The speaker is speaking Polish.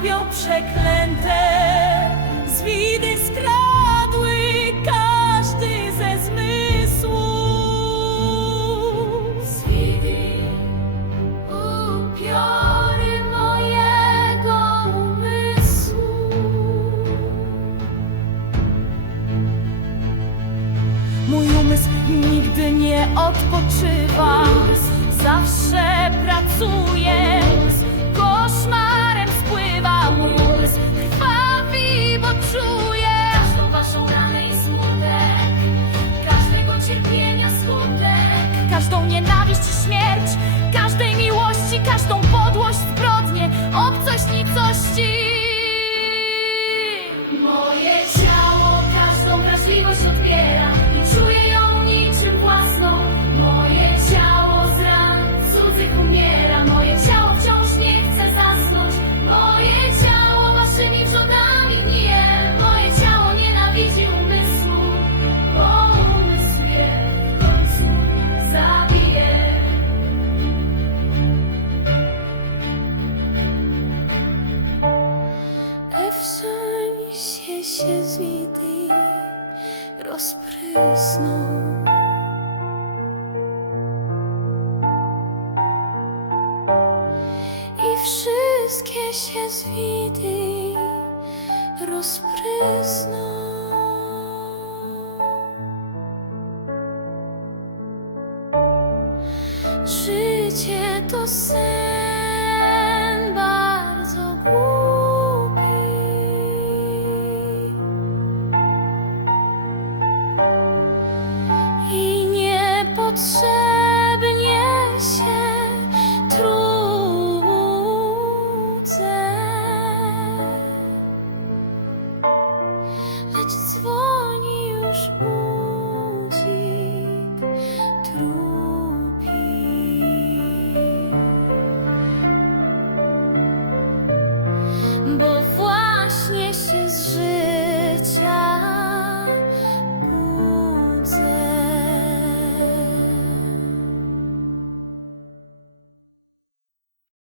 przeklęte zwidy skradły każdy ze zmysłów. Zwidy, upiory mojego umysłu. Mój umysł nigdy nie odpoczywa, zawsze pracuje, obcość, się zwidy rozprysną. I wszystkie się zwidy rozprysną. Życie to sen shine.